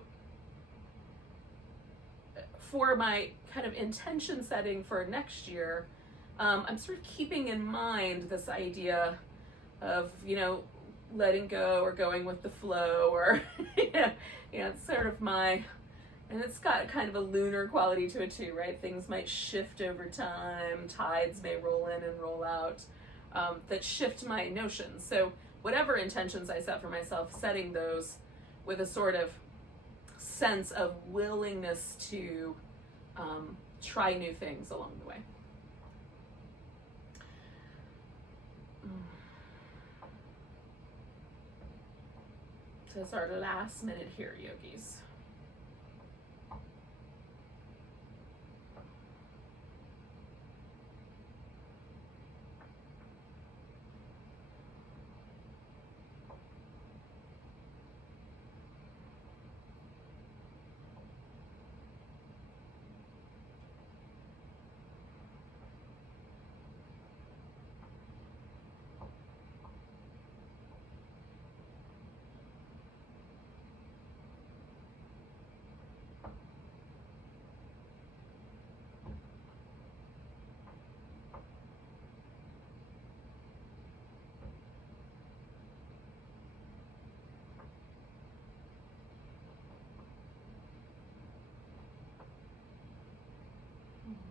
for my kind of intention setting for next year, I'm sort of keeping in mind this idea of, letting go or going with the flow, or, it's sort of and it's got kind of a lunar quality to it too, right? Things might shift over time, tides may roll in and roll out, that shift my notions. So whatever intentions I set for myself, setting those with a sort of sense of willingness to try new things along the way. So it's our last minute here, yogis.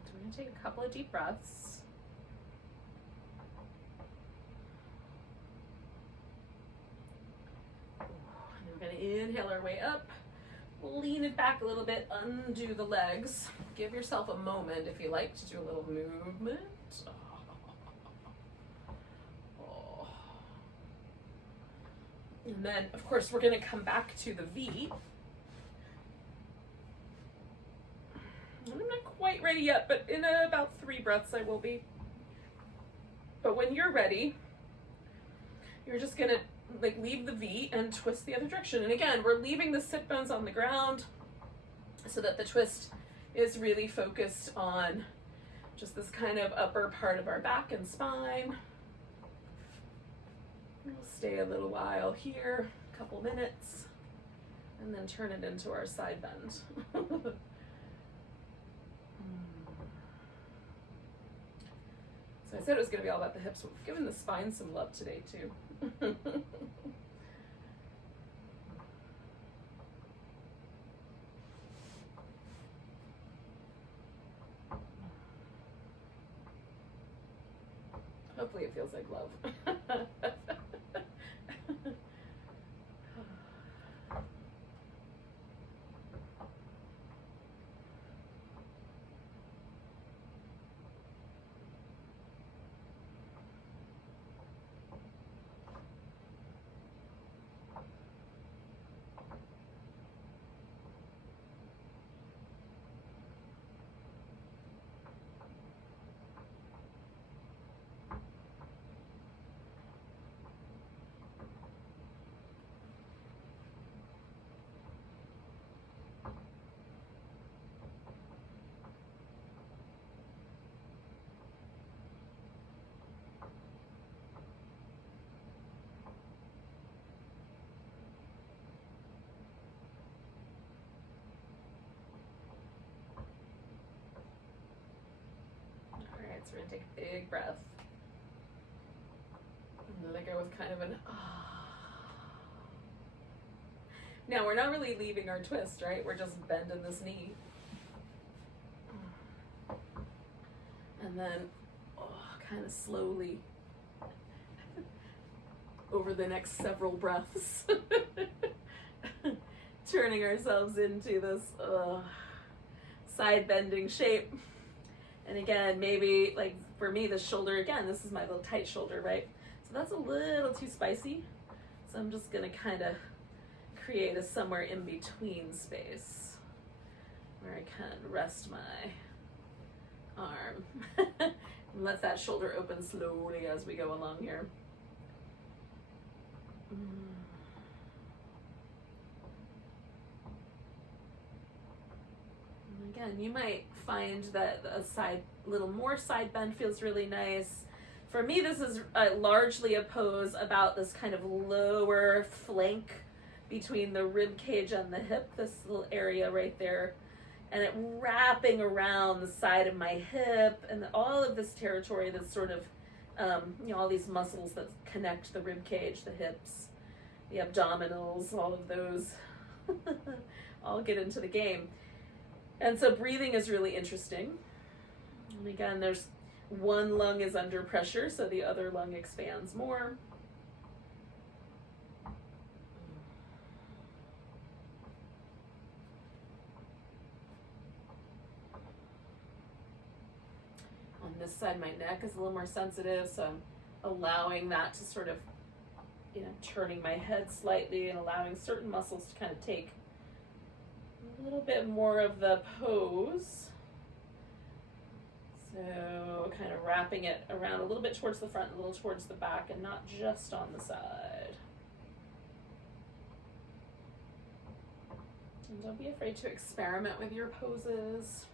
So we're going to take a couple of deep breaths. And we're going to inhale our way up, lean it back a little bit, undo the legs. Give yourself a moment, if you like, to do a little movement. And then, of course, we're going to come back to the V. I'm not quite ready yet, but in about 3 breaths I will be. But when you're ready, you're just gonna leave the V and twist the other direction. And again, we're leaving the sit bones on the ground so that the twist is really focused on just this kind of upper part of our back and spine. We'll stay a little while here, a couple minutes, and then turn it into our side bend. So I said it was going to be all about the hips, but we've given the spine some love today too. Hopefully it feels like love. So we're going to take a big breath. And let go with kind of an ah. Now we're not really leaving our twist, right? We're just bending this knee. And then kind of slowly over the next several breaths turning ourselves into this side bending shape. And again, maybe for me, the shoulder, again, this is my little tight shoulder, right? So that's a little too spicy. So I'm just gonna kind of create a somewhere in between space where I can rest my arm. And let that shoulder open slowly as we go along here. And again, you might find that a little more side bend feels really nice. For me, this is largely a pose about this kind of lower flank between the rib cage and the hip, this little area right there, and it wrapping around the side of my hip and all of this territory that's sort of, all these muscles that connect the rib cage, the hips, the abdominals, all of those all get into the game. And so breathing is really interesting. And again, there's one lung is under pressure, so the other lung expands more. On this side, my neck is a little more sensitive, so I'm allowing that to sort of, turning my head slightly and allowing certain muscles to kind of take a little bit more of the pose. So kind of wrapping it around a little bit towards the front, a little towards the back, and not just on the side. And don't be afraid to experiment with your poses.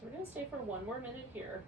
So we're going to stay for one more minute here.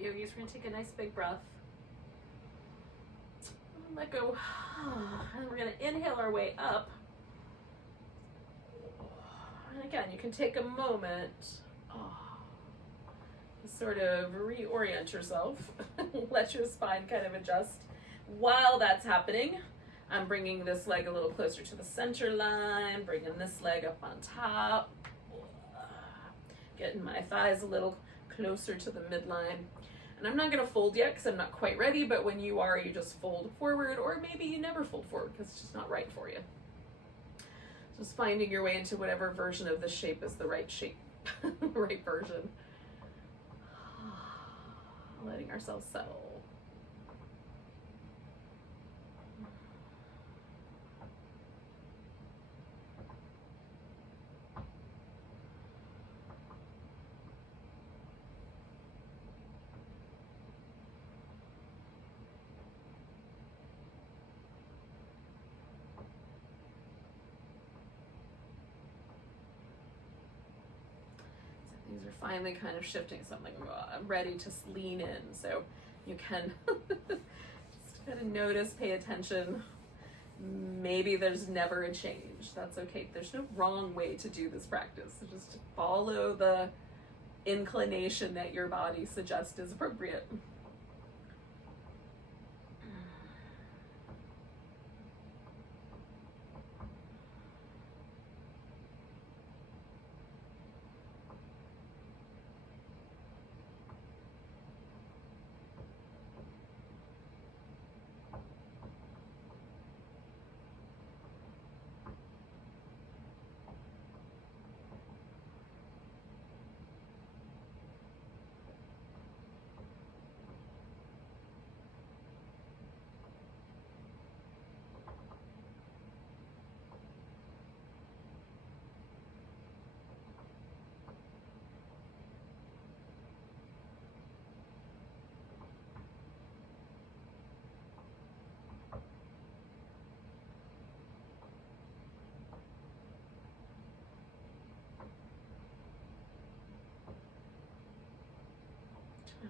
Yogis, we're going to take a nice big breath. Let go. And we're going to inhale our way up. And again, you can take a moment to sort of reorient yourself. Let your spine kind of adjust. While that's happening, I'm bringing this leg a little closer to the center line, bringing this leg up on top, getting my thighs a little closer to the midline. And I'm not going to fold yet because I'm not quite ready, but when you are, you just fold forward, or maybe you never fold forward because it's just not right for you. Just finding your way into whatever version of the shape is the right shape, right version. Letting ourselves settle. Things are finally kind of shifting something. I'm ready to lean in. So you can just kind of notice, pay attention. Maybe there's never a change. That's okay. There's no wrong way to do this practice. So just follow the inclination that your body suggests is appropriate.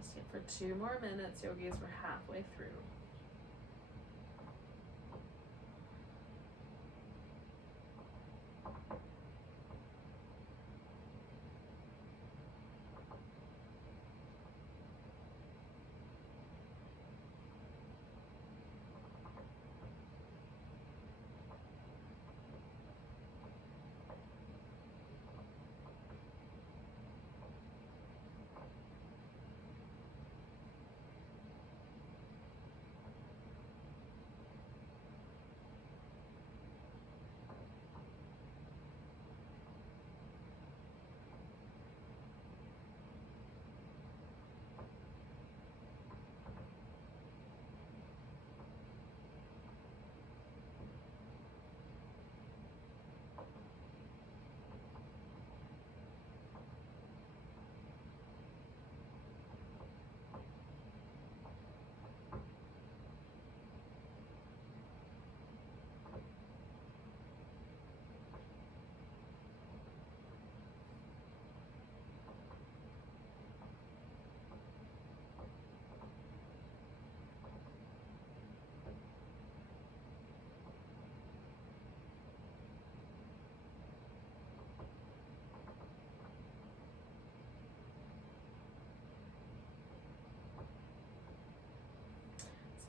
Stay for 2 more minutes, yogis. We're halfway through.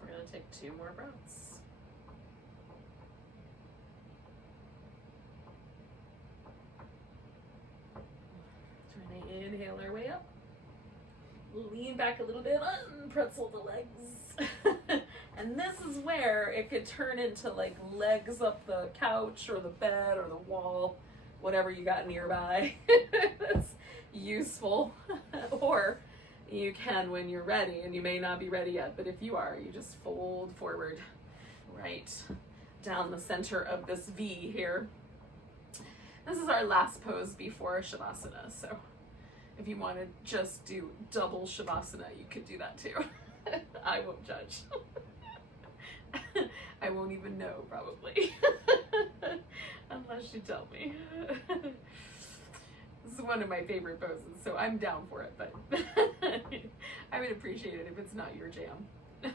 We're going to take 2 more breaths. Trying to inhale our way up. Lean back a little bit, unpretzel the legs. And this is where it could turn into like legs up the couch or the bed or the wall, whatever you got nearby. That's useful. Or you can when you're ready, and you may not be ready yet, but if you are, you just fold forward right down the center of this V here. This is our last pose before Shavasana, so if you want to just do double Shavasana, you could do that too. I won't judge. I won't even know, probably, unless you tell me. This is one of my favorite poses, so I'm down for it, but I would appreciate it if it's not your jam. So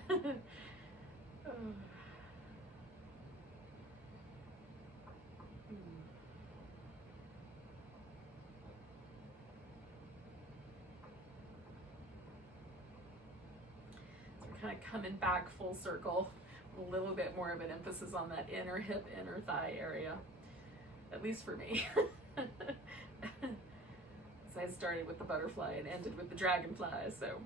we're kind of coming back full circle, a little bit more of an emphasis on that inner hip, inner thigh area, at least for me. So I started with the butterfly and ended with the dragonfly, so.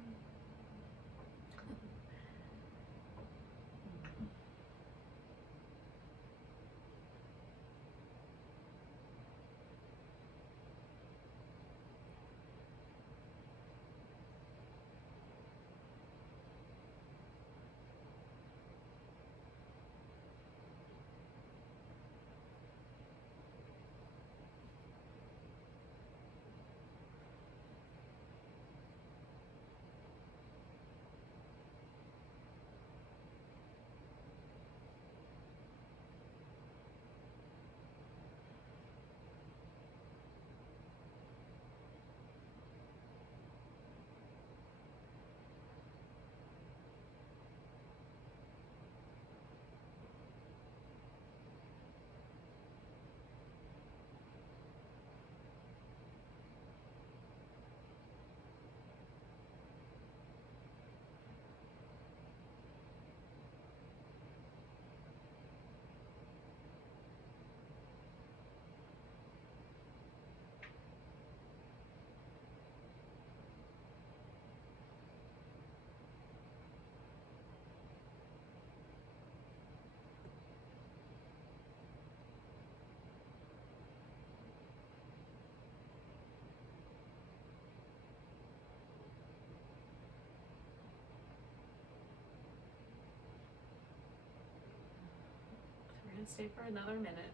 We're going to stay for another minute.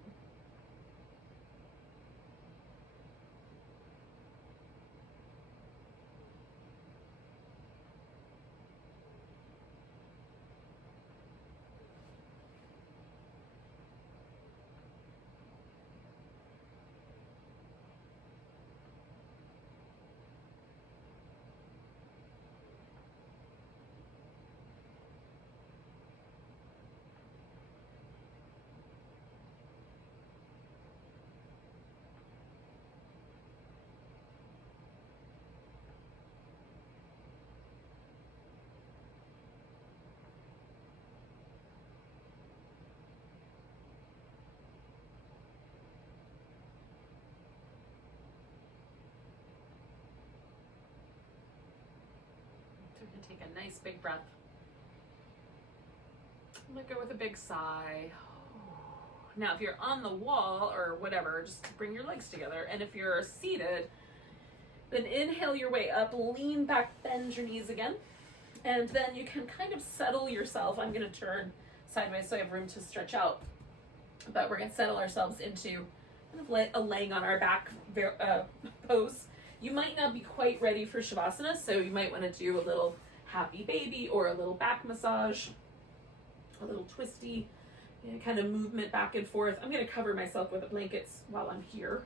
And take a nice big breath. Let go with a big sigh. Now, if you're on the wall or whatever, just bring your legs together. And if you're seated, then inhale your way up, lean back, bend your knees again. And then you can kind of settle yourself. I'm going to turn sideways so I have room to stretch out. But we're going to settle ourselves into kind of a laying on our back pose. You might not be quite ready for Shavasana, so you might want to do a little happy baby or a little back massage, a little twisty kind of movement back and forth. I'm going to cover myself with blankets while I'm here.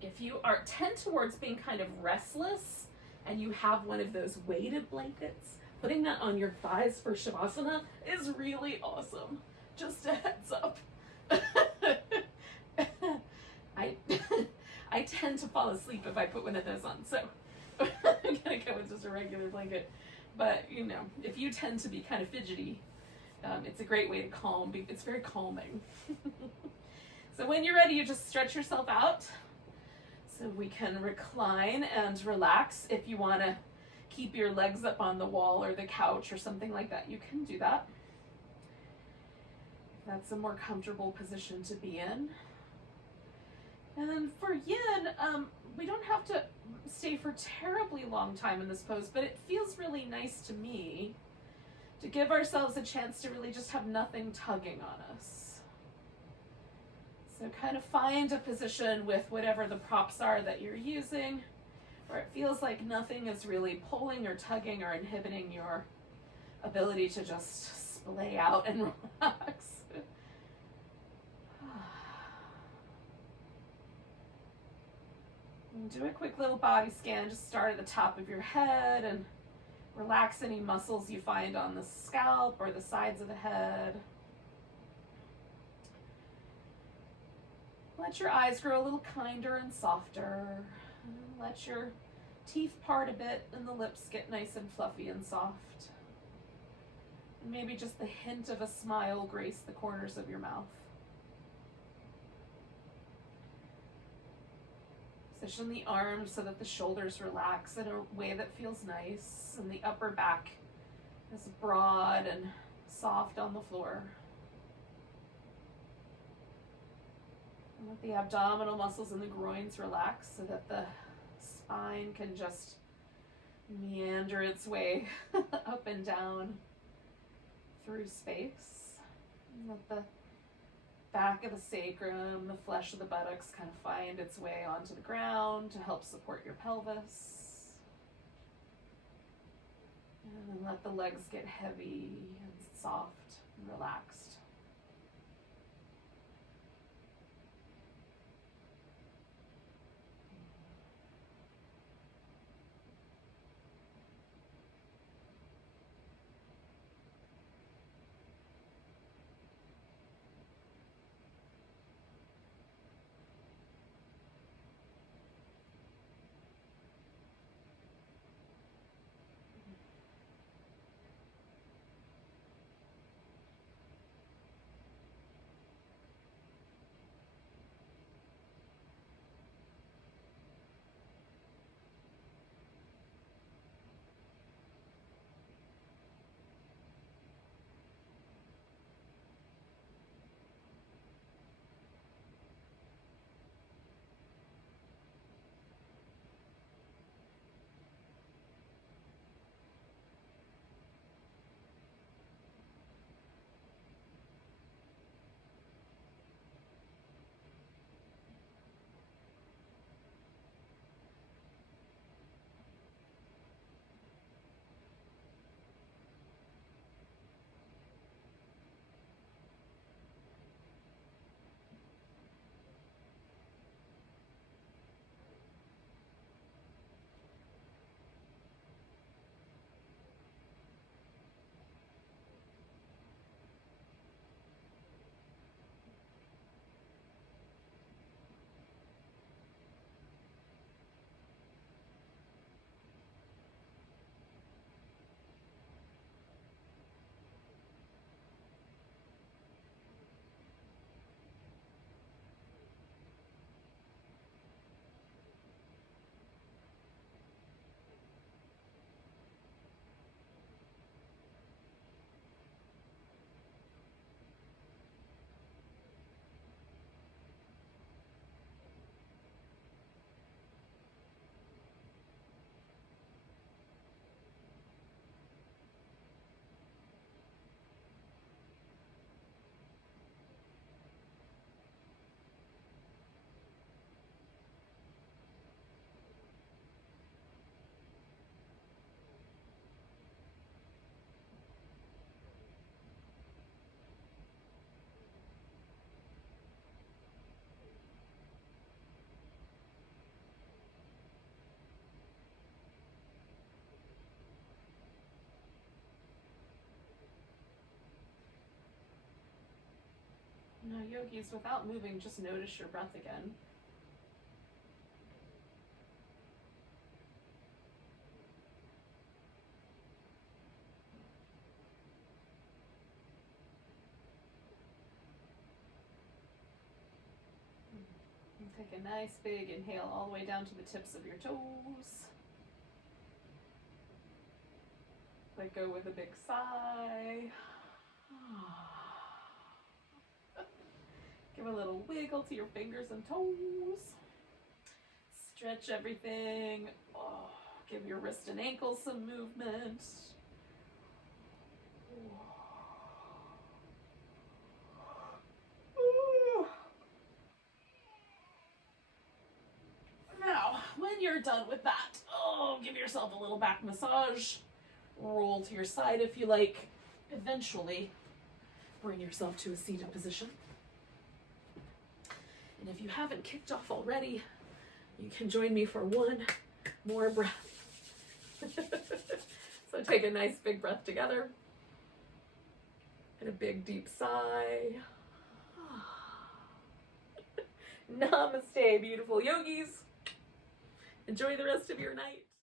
If you tend towards being kind of restless and you have one of those weighted blankets, putting that on your thighs for Shavasana is really awesome. Just a heads up. I tend to fall asleep if I put one of those on, so I'm gonna go with just a regular blanket. But you know, if you tend to be kind of fidgety, it's a great way to calm. It's very calming. So when you're ready, you just stretch yourself out. So we can recline and relax. If you want to keep your legs up on the wall or the couch or something like that, you can do that. That's a more comfortable position to be in. And then for Yin, we don't have to stay for terribly long time in this pose, but it feels really nice to me to give ourselves a chance to really just have nothing tugging on us. So kind of find a position with whatever the props are that you're using, where it feels like nothing is really pulling or tugging or inhibiting your ability to just splay out and relax. And do a quick little body scan. Just start at the top of your head and relax any muscles you find on the scalp or the sides of the head. Let your eyes grow a little kinder and softer. Let your teeth part a bit and the lips get nice and fluffy and soft. And maybe just the hint of a smile grace the corners of your mouth. Position the arms so that the shoulders relax in a way that feels nice, and the upper back is broad and soft on the floor. And let the abdominal muscles in the groins relax so that the spine can just meander its way up and down through space. And let the back of the sacrum, the flesh of the buttocks kind of find its way onto the ground to help support your pelvis. And then let the legs get heavy and soft and relaxed. Now, yogis, without moving, just notice your breath again. And take a nice big inhale all the way down to the tips of your toes. Let go with a big sigh. Give a little wiggle to your fingers and toes. Stretch everything. Oh, give your wrist and ankles some movement. Now, when you're done with that, give yourself a little back massage. Roll to your side if you like. Eventually, bring yourself to a seated position. And if you haven't kicked off already, you can join me for one more breath. So take a nice big breath together. And a big deep sigh. Namaste, beautiful yogis. Enjoy the rest of your night.